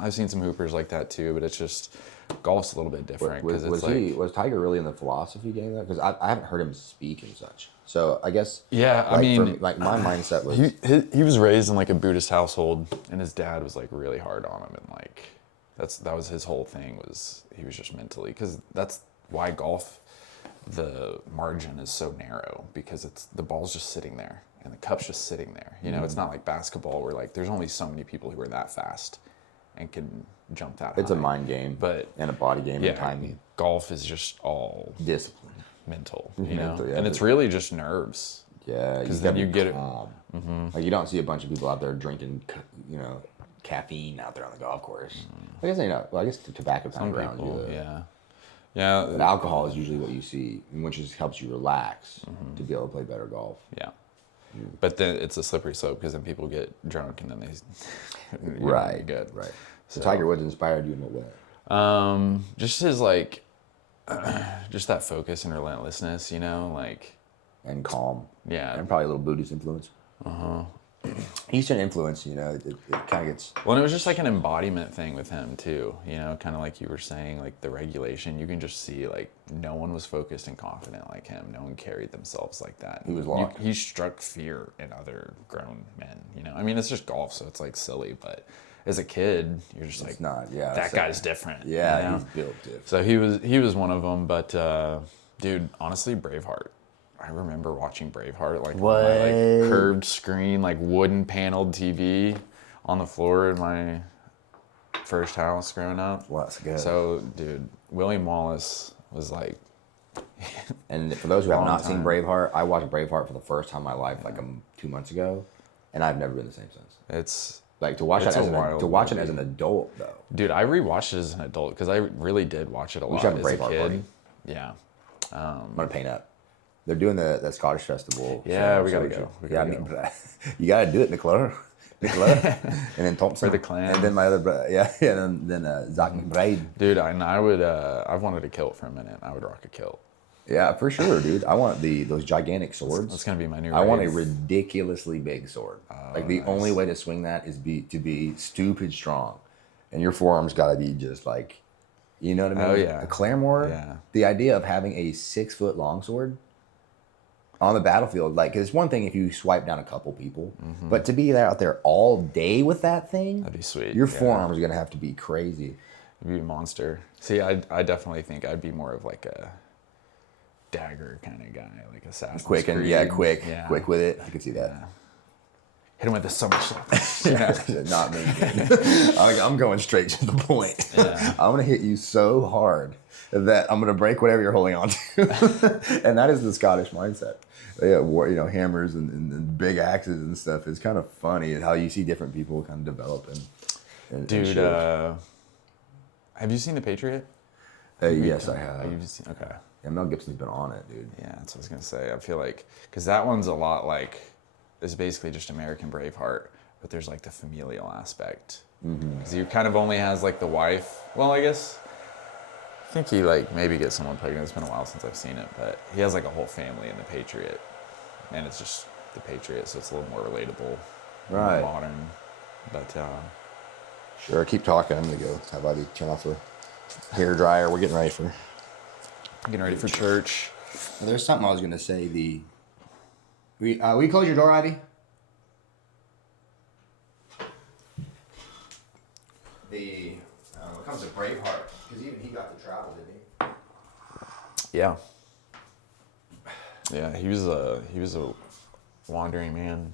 I've seen some hoopers like that too, but it's just golf's a little bit different because was Tiger really in the philosophy game? Because I haven't heard him speak and such. So I guess yeah, like, I mean, for me, like my mindset was he was raised in like a Buddhist household, and his dad was like really hard on him, and like that was his whole thing was he was just mentally because that's why golf the margin is so narrow because it's the ball's just sitting there and the cup's just sitting there. It's not like basketball where like there's only so many people who are that fast and can jump that high. it's a mind game, and a body game, and timing. Golf is just all Discipline. mental, Yeah, and it's really just nerves. Yeah, because then you get calm. Like you don't see a bunch of people out there drinking, caffeine out there on the golf course. I guess I guess the tobacco kind of grounds you. Yeah. But alcohol is usually what you see, which just helps you relax to be able to play better golf. Yeah. But then it's a slippery slope because then people get drunk and then they right. Good. Right. So Tiger Woods inspired you in what way? Just his like, just that focus and relentlessness, like. And calm. Yeah. And probably a little Buddhist influence. Eastern influence, it kind of gets. Well, and it was just like an embodiment thing with him too, kind of like you were saying, like the regulation. You can just see like no one was focused and confident like him. No one carried themselves like that. He was locked. He struck fear in other grown men. I mean, it's just golf, so it's like silly, but as a kid, you're just it's like, not. Yeah, that guy's different. Yeah, he's built different. So he was one of them, but dude, honestly, Braveheart. I remember watching Braveheart like on my like curved screen, like wooden paneled TV on the floor in my first house growing up. Well, that's good. So, dude, William Wallace was like. And for those who have not seen Braveheart, I watched Braveheart for the first time in my life 2 months ago, and I've never been the same since. It's like to watch it as an adult though. Dude, I rewatched it as an adult because I really did watch it a lot We should have a as a Braveheart kid. party. Yeah. I'm gonna paint up. They're doing the Scottish festival. Yeah, we gotta go. You gotta do it, McClure. And then Thompson. For the clan. And then my other brother. Yeah, and then Zach McBride. Dude, I would, I've wanted a kilt for a minute. I would rock a kilt. Yeah, for sure, dude. I want those gigantic swords. That's gonna be my new I want a ridiculously big sword. The nice. only way to swing that is to be stupid strong. And your forearms gotta be just like, you know what I mean? Oh, yeah. A Claremore, the idea of having a 6-foot longsword on the battlefield, like, 'cause it's one thing if you swipe down a couple people, but to be out there all day with that thing, that'd be sweet. Your forearms are gonna have to be crazy. You'd be a monster. See, I definitely think I'd be more of like a dagger kind of guy, like Assassin's Quick with it. I can see that. Yeah. Hit him with the somersault. Not me. I'm going straight to the point. Yeah. I'm gonna hit you so hard that I'm gonna break whatever you're holding on to, and that is the Scottish mindset. Yeah, hammers and big axes and stuff is kind of funny how you see different people kind of develop and Dude, have you seen The Patriot? Yes, I have. Okay. Yeah, Mel Gibson's been on it, dude. Yeah, that's what I was gonna say. I feel like because that one's a lot like it's basically just American Braveheart, but there's like the familial aspect because he kind of only has like the wife. Well, I guess I think he like maybe gets someone pregnant. It's been a while since I've seen it, but he has like a whole family in The Patriot, and it's just The Patriot, so it's a little more relatable, right? More modern, but sure. Keep talking. I'm gonna go. How about you turn off the hair dryer? We're getting ready for church. Well, there's something I was gonna say. Will you close your door, Ivy? When it comes to Braveheart, because even he got to travel, didn't he? Yeah. Yeah, he was a wandering man.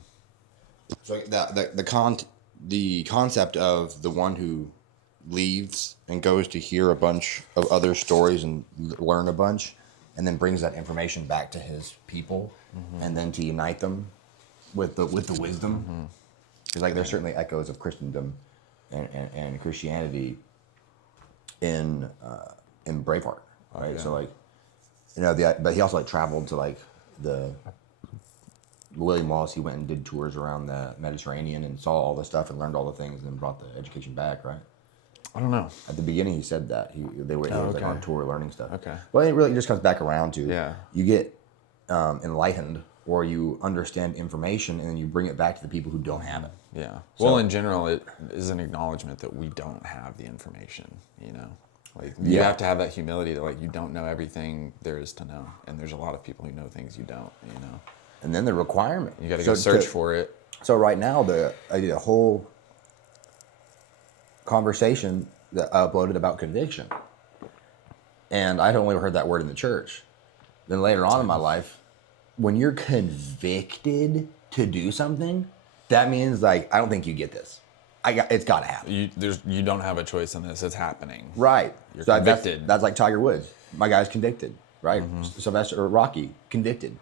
So the concept of the one who leaves and goes to hear a bunch of other stories and learn a bunch, and then brings that information back to his people, and then to unite them with the wisdom. Because like there's certainly echoes of Christendom and Christianity in Braveheart, right? Yeah. So like, but he also like traveled to like the William Wallace, he went and did tours around the Mediterranean and saw all the stuff and learned all the things and then brought the education back, right? I don't know. At the beginning, he said that he was like okay. on tour learning stuff. Okay. Well, it really just comes back around to Yeah. you get enlightened or you understand information and then you bring it back to the people who don't have it. Yeah. So- Well, in general, it is an acknowledgement that we don't have the information, you know? Like, you have to have that humility that, like, you don't know everything there is to know. And there's a lot of people who know things you don't, you know? And then the requirement. You got to go search for it. So right now, I did a whole conversation that I uploaded about conviction. And I'd only heard that word in the church. Then later on in my life, when you're convicted to do something, that means, like, I don't think you get this. It's got to happen. You don't have a choice in this. It's happening. Right. You're So convicted. That's like Tiger Woods. My guy's convicted, right? Sylvester or Rocky, convicted.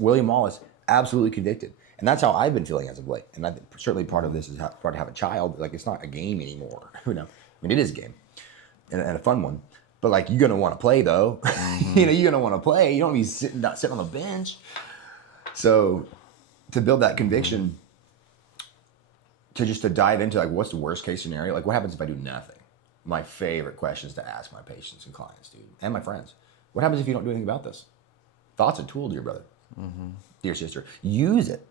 William Wallace, absolutely convicted. And that's how I've been feeling as of late. And I think certainly part of this is part to have a child. Like, it's not a game anymore. You know, I mean, it is a game and a fun one. But, like, you're gonna want to play though. You know, you're gonna want to play. You don't be sitting on the bench. So, to build that conviction, to dive into, like, what's the worst case scenario? Like, what happens if I do nothing? My favorite questions to ask my patients and clients, dude, and my friends. What happens if you don't do anything about this? Thought's a tool, dear brother, dear sister. Use it.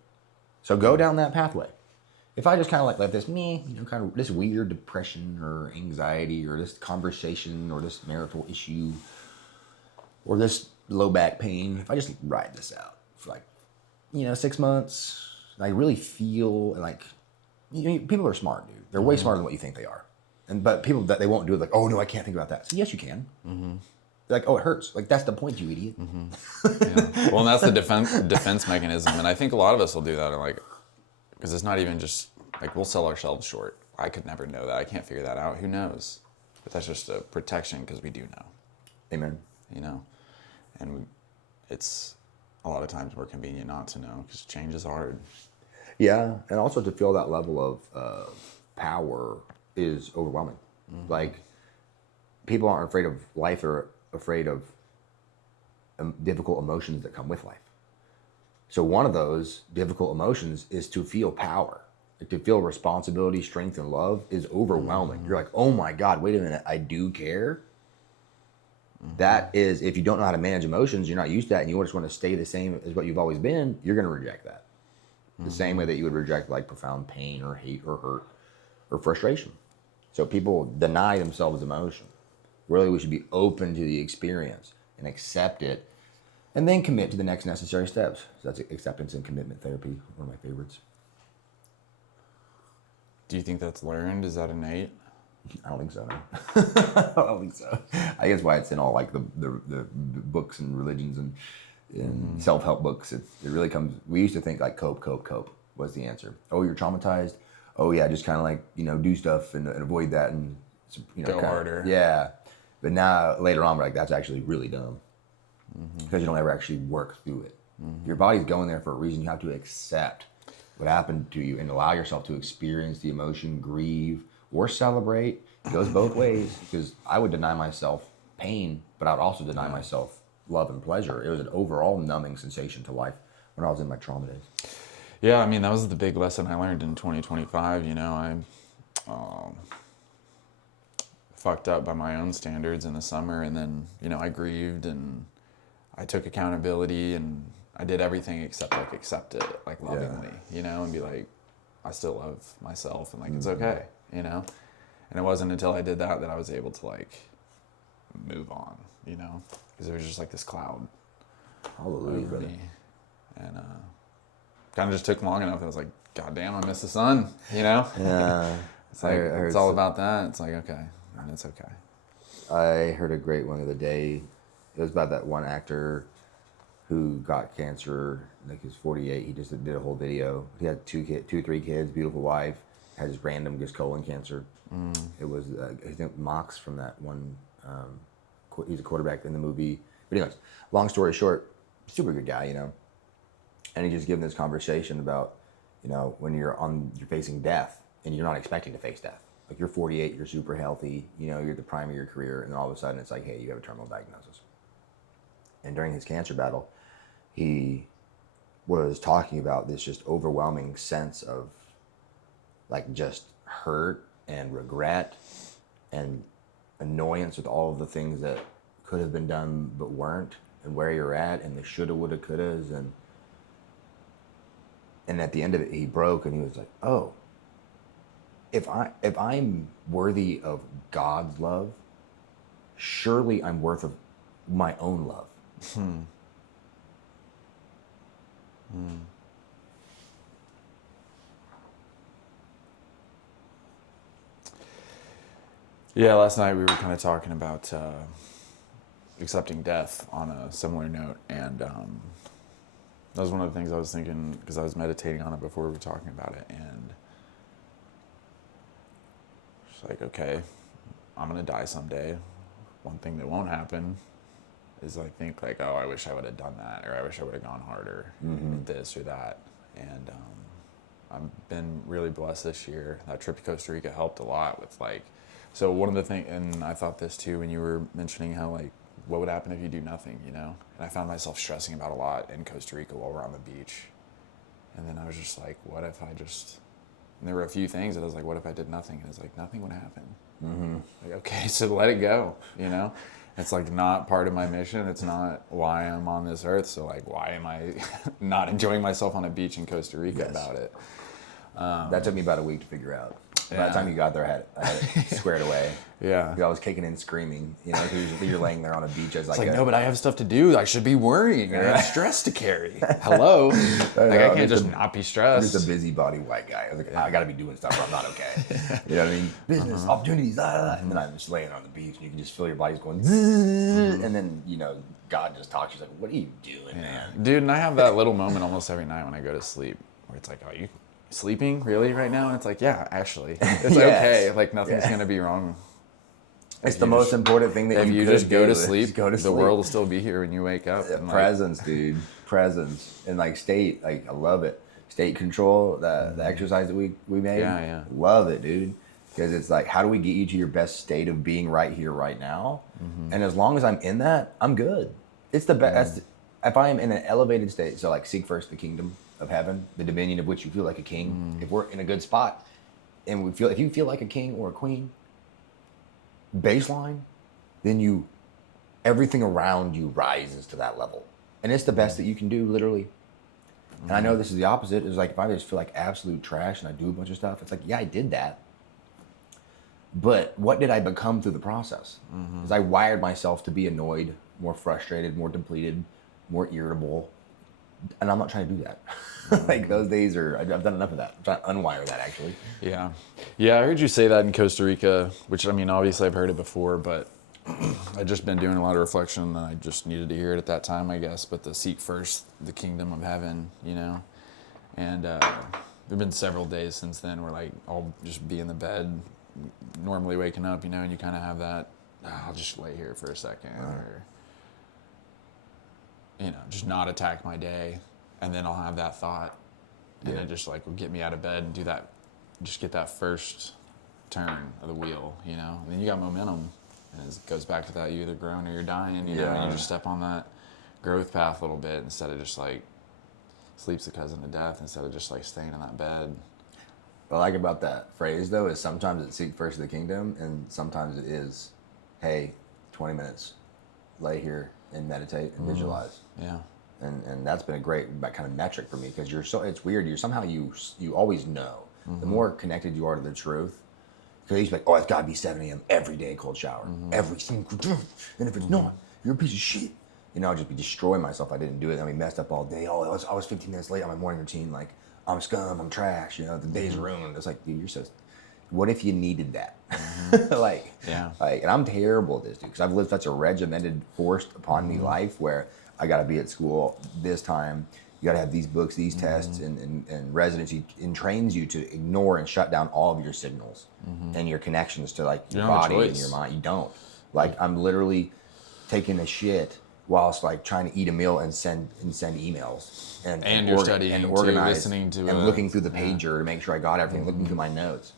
So go down that pathway. If I just kind of like let this, kind of this weird depression or anxiety or this conversation or this marital issue or this low back pain, if I just ride this out for, like, 6 months, I really feel like, people are smart, dude. They're way smarter than what you think they are. But people that they won't do it, like, oh no, I can't think about that. So yes, you can. They're like, oh, it hurts. Like, that's the point, you idiot. Yeah. Well, and that's the defense mechanism. And I think a lot of us will do that, like, because it's not even just, like, we'll sell ourselves short. I could never know that. I can't figure that out. Who knows? But that's just a protection because we do know. Amen. You know? And it's a lot of times more convenient not to know because change is hard. Yeah, and also to feel that level of power is overwhelming. Like, people aren't afraid of life, they're afraid of difficult emotions that come with life. So one of those difficult emotions is to feel power. Like, to feel responsibility, strength, and love is overwhelming. You're like, oh my God, wait a minute, I do care? That is, if you don't know how to manage emotions, you're not used to that, and you just want to stay the same as what you've always been, you're going to reject that. The same way that you would reject, like, profound pain or hate or hurt or frustration. So people deny themselves emotion. Really, we should be open to the experience and accept it, and then commit to the next necessary steps. So that's acceptance and commitment therapy, one of my favorites. Do you think that's learned? Is that innate? I don't think so. No. I don't think so. I guess why it's in all, like, the books and religions and self-help books. It really comes. We used to think, like, cope was the answer. Oh, you're traumatized. Oh yeah, just kind of, like, do stuff and avoid that and Go harder. Yeah, but now later on we're like, that's actually really dumb because you don't ever actually work through it. Your body's going there for a reason. You have to accept what happened to you and allow yourself to experience the emotion, grieve, or celebrate. It goes both ways, because I would deny myself pain, but I would also deny myself love and pleasure. It was an overall numbing sensation to life when I was in my trauma days. Yeah, I mean, that was the big lesson I learned in 2025. I fucked up by my own standards in the summer, and then, I grieved and I took accountability and I did everything except, like, accept it, like, lovingly, and be like, I still love myself and, like, it's okay, And it wasn't until I did that I was able to, like, move on, because there was just, like, this cloud Hallelujah, over brother. me. And kind of just took long enough. I was like, God damn, I miss the sun, Yeah. It's like, it's all about that. It's like, okay, and it's okay. I heard a great one the other day. It was about that one actor who got cancer. Like, he was 48. He just did a whole video. He had three kids, beautiful wife. Had his random just colon cancer. It was, I think, Mox from that one. He's a quarterback in the movie. But anyways, long story short, super good guy, And he just given this conversation about, when you're facing death and you're not expecting to face death. Like, you're 48, you're super healthy, you're at the prime of your career, and then all of a sudden it's like, hey, you have a terminal diagnosis. And during his cancer battle, he was talking about this just overwhelming sense of like just hurt and regret and annoyance with all of the things that could have been done but weren't, and where you're at, and the shoulda, woulda, couldas, and at the end of it, he broke, and he was like, "Oh, if I'm worthy of God's love, surely I'm worth of my own love." Yeah, last night we were kind of talking about accepting death on a similar note, and that was one of the things I was thinking, because I was meditating on it before we were talking about it, and it's like, okay, I'm gonna die someday. One thing that won't happen is I think like, oh, I wish I would have done that, or I wish I would have gone harder with this or that, and I've been really blessed this year. That trip to Costa Rica helped a lot with like, so one of the things, and I thought this too when you were mentioning how like, what would happen if you do nothing, you know? And I found myself stressing about a lot in Costa Rica while we're on the beach. And then I was just like, what if I just, and there were a few things that I was like, what if I did nothing? And it's like, nothing would happen. Like, okay, so let it go, you know? It's like not part of my mission. It's not why I'm on this earth. So like, why am I not enjoying myself on a beach in Costa Rica about it? That took me about a week to figure out. By the time you got there, I had it squared away. Yeah. I was kicking and screaming, you know, you're laying there on a beach as like, It's like, no, but I have stuff to do. I should be worrying. I have stress to carry. Hello. Like, I can't just not be stressed. I'm just a busybody white guy. I was like, I got to be doing stuff or I'm not okay. You know what I mean? Business, opportunities, and then I'm just laying on the beach and you can just feel your body's going, and then, you know, God just talks. He's like, what are you doing, man? Dude, and I have that little moment almost every night when I go to sleep where it's like, oh, you sleeping really right now? And it's like, yeah, actually. It's okay. Like, nothing's going to be wrong. It's the most important thing that if you you could just go do. to sleep, Go to the sleep. world will still be here when you wake up. And Presence, dude. Presence. And like state, like I love it. State control, the exercise that we made. Yeah. Love it, dude. Because it's like, how do we get you to your best state of being right here, right now? And as long as I'm in that, I'm good. It's the best. If I am in an elevated state, so like seek first the kingdom of heaven, the dominion of which you feel like a king. If we're in a good spot, and if you feel like a king or a queen, baseline, then everything around you rises to that level, and it's the best that you can do, literally. And I know this is the opposite. It's like if I just feel like absolute trash and I do a bunch of stuff, it's like, yeah, I did that, but what did I become through the process? Because I wired myself to be annoyed, more frustrated, more depleted, more irritable, and I'm not trying to do that. Like those days I've done enough of that. I'm trying to unwire that, actually. Yeah, I heard you say that in Costa Rica, which, I mean, obviously I've heard it before, but I've just been doing a lot of reflection, and I just needed to hear it at that time, I guess. But to seek first the kingdom of heaven, you know, and there've been several days since then where like I'll just be in the bed, normally waking up, you know, and you kind of have that, I'll just lay here for a second, or, you know, just not attack my day. And then I'll have that thought, and it just like will get me out of bed and do that, just get that first turn of the wheel, you know. And then you got momentum, and it goes back to that, you either growing or you're dying, you know. And you just step on that growth path a little bit instead of just like sleep's the cousin of death, instead of just like staying in that bed. What I like about that phrase though is sometimes it's seek first the kingdom, and sometimes it is, hey, 20 minutes, lay here and meditate and visualize. Yeah. And that's been a great kind of metric for me, because it's weird. You always know. The more connected you are to the truth, because you used to be like, oh, it's got to be 7 a.m. every day, cold shower, every single day. And if it's not, you're a piece of shit. You know, I'd just be destroying myself. I didn't do it. And we messed up all day. Oh, I was 15 minutes late on my morning routine. Like, I'm scum, I'm trash. You know, the day's ruined. It's like, dude, you're so. What if you needed that? And I'm terrible at this, dude, because I've lived such a regimented, forced upon me life where I got to be at school this time. You got to have these books, these tests, and residency, and trains you to ignore and shut down all of your signals and your connections to like your body and your mind. You don't. Like, I'm literally taking a shit whilst like trying to eat a meal and send emails and you're studying and organize too, listening to and looking through the pager to make sure I got everything, looking through my notes.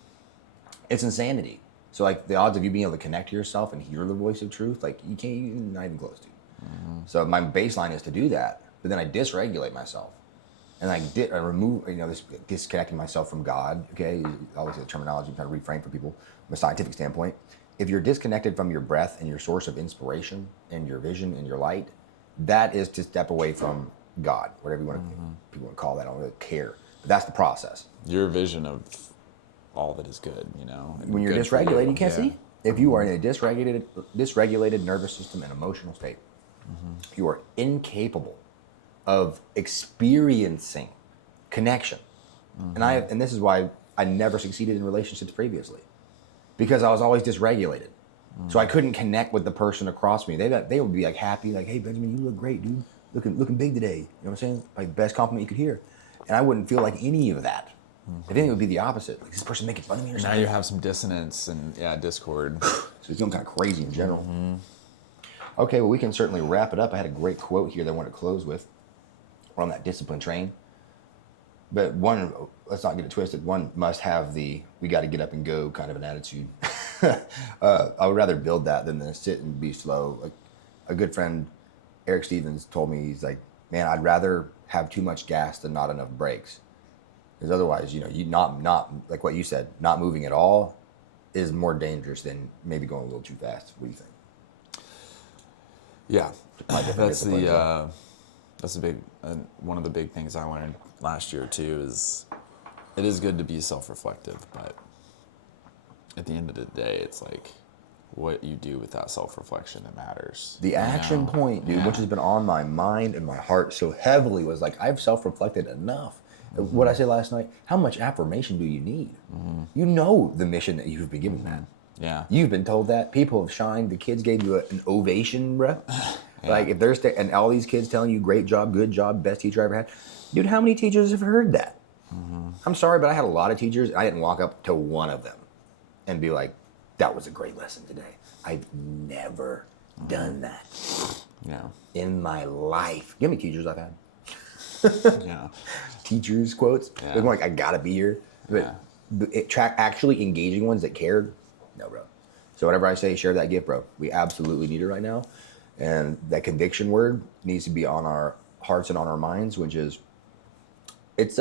It's insanity. So like the odds of you being able to connect to yourself and hear the voice of truth, like you're not even close to. So my baseline is to do that, but then I dysregulate myself. and like remove, this disconnecting myself from God. Okay, always the terminology I'm trying to reframe for people from a scientific standpoint. If you're disconnected from your breath and your source of inspiration and your vision and your light, that is to step away from God, whatever you want to people want to call that. I don't really care, but that's the process. Your vision of all that is good, and When you're good for dysregulated, you can't Yeah. see. If you are in a dysregulated nervous system and emotional state, you are incapable of experiencing connection. And this is why I never succeeded in relationships previously, because I was always dysregulated. So I couldn't connect with the person across me. They would be like happy, like, "Hey Benjamin, you look great, dude. Looking big today." You know what I'm saying? Like best compliment you could hear. And I wouldn't feel like any of that. I think it would be the opposite. Like, is this person making fun of me or Now something? you have some dissonance and discord. So it's feeling kind of crazy in general. Okay, well, we can certainly wrap it up. I had a great quote here that I want to close with. We're on that discipline train. But one, let's not get it twisted, one must have the we got to get up and go kind of an attitude. I would rather build that than to sit and be slow. Like a good friend, Eric Stevens, told me, he's like, man, I'd rather have too much gas than not enough brakes. Because otherwise, you not like what you said, not moving at all is more dangerous than maybe going a little too fast. What do you think? Yeah, that's disciplines, that's a big one of the big things I learned last year too. Is it is good to be self-reflective, but at the end of the day, it's like what you do with that self-reflection that matters. The action point, dude, which has been on my mind and my heart so heavily, was like, I've self-reflected enough. What I said last night, how much affirmation do you need? You know the mission that you've been given, man. Yeah. You've been told that. People have shined. The kids gave you an ovation, bro. Like, if there's, and all these kids telling you, great job, good job, best teacher I ever had. Dude, how many teachers have heard that? I'm sorry, but I had a lot of teachers. I didn't walk up to one of them and be like, that was a great lesson today. I've never done that in my life. You know how many teachers I've had? Yeah. Teachers quotes. Yeah. They're like, I gotta be here. But actually engaging ones that cared, no, bro. So whatever I say, share that gift, bro. We absolutely need it right now. And that conviction word needs to be on our hearts and on our minds, which is, it's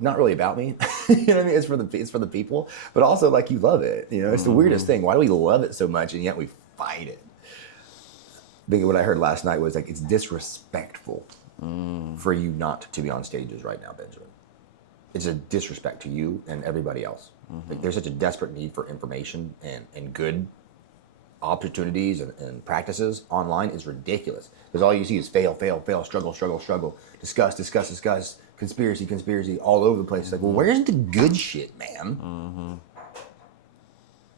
not really about me. You know what I mean? It's for the people, but also like you love it. It's the weirdest thing. Why do we love it so much and yet we fight it? I think what I heard last night was like, it's disrespectful for you not to be on stages right now, Benjamin. It's a disrespect to you and everybody else. Like, there's such a desperate need for information and good opportunities and practices online is ridiculous. Because all you see is fail, struggle, discuss, conspiracy, all over the place. It's like, well, where's the good shit, man?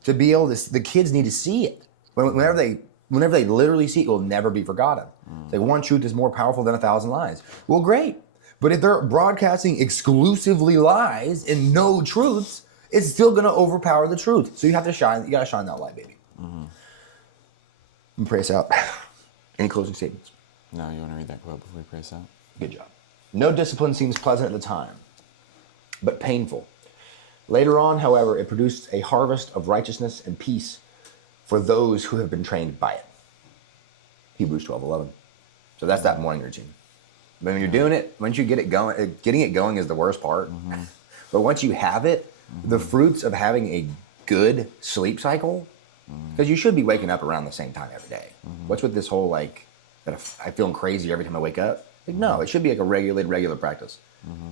To be able to, the kids need to see it. Whenever they literally see it, it will never be forgotten. It's like, one truth is more powerful than 1,000 lies. Well, great. But if they're broadcasting exclusively lies and no truths, it's still going to overpower the truth. So you have to shine. You got to shine that light, baby. And pray us out. Any closing statements? No, you want to read that quote before we pray us out? Good job. No discipline seems pleasant at the time, but painful. Later on, however, it produced a harvest of righteousness and peace for those who have been trained by it. Hebrews 12:11. So that's that morning routine. But when you're doing it, once you get it going, getting it going is the worst part. But once you have it, the fruits of having a good sleep cycle, because you should be waking up around the same time every day. What's with this whole like, that I feel crazy every time I wake up? Like, no, it should be like a regular practice.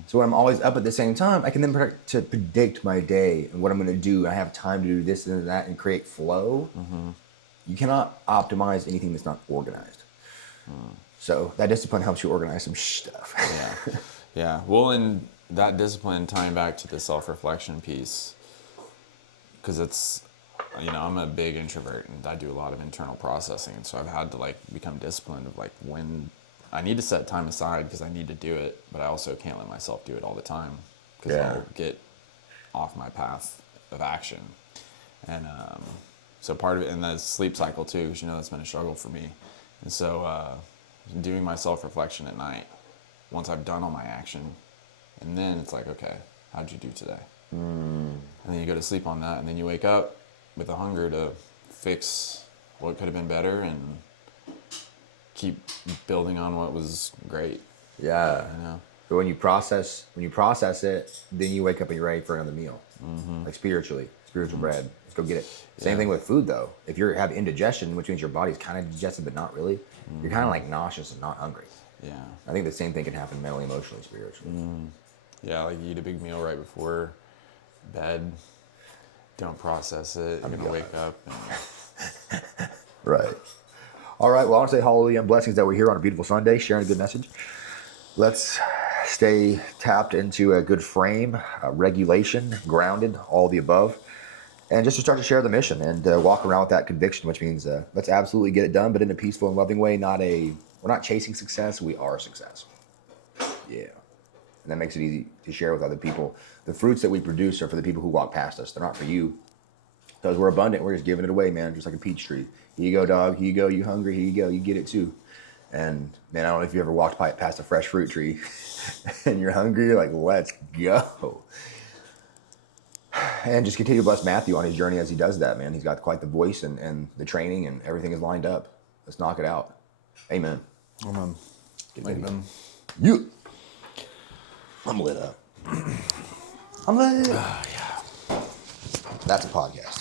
So when I'm always up at the same time, I can then predict my day and what I'm going to do. I have time to do this and that and create flow. You cannot optimize anything that's not organized. So that discipline helps you organize some stuff. Yeah. Well, and that discipline, tying back to the self-reflection piece, because it's, I'm a big introvert and I do a lot of internal processing. And so I've had to like become disciplined of like when I need to set time aside because I need to do it, but I also can't let myself do it all the time because I'll get off my path of action. And so part of it, and the sleep cycle too, because that's been a struggle for me. And so doing my self-reflection at night, once I've done all my action, and then it's like, okay, how'd you do today? And then you go to sleep on that, and then you wake up with a hunger to fix what could have been better and keep building on what was great. Yeah. But when you process it, then you wake up and you're ready for another meal. Like spiritual bread. Let's go get it. Same thing with food though. If you have indigestion, which means your body's kind of digested but not really, you're kind of like nauseous and not hungry. Yeah. I think the same thing can happen mentally, emotionally, spiritually. Yeah, like you eat a big meal right before bed. Don't process it. You're gonna wake up and Right. All right. Well, I want to say hallelujah and blessings that we're here on a beautiful Sunday, sharing a good message. Let's stay tapped into a good frame, regulation, grounded, all the above, and just to start to share the mission and walk around with that conviction, which means let's absolutely get it done, but in a peaceful and loving way. We're not chasing success. We are success. Yeah. And that makes it easy to share with other people. The fruits that we produce are for the people who walk past us. They're not for you. Because we're abundant. We're just giving it away, man. Just like a peach tree. Here you go, dog. Here you go. You hungry? Here you go. You get it too. And man, I don't know if you ever walked past a fresh fruit tree and you're hungry. You're like, let's go. And just continue to bless Matthew on his journey as he does that, man. He's got quite the voice and the training and everything is lined up. Let's knock it out. Amen. Amen. Amen. You. I'm lit up. I'm lit. Yeah. That's a podcast.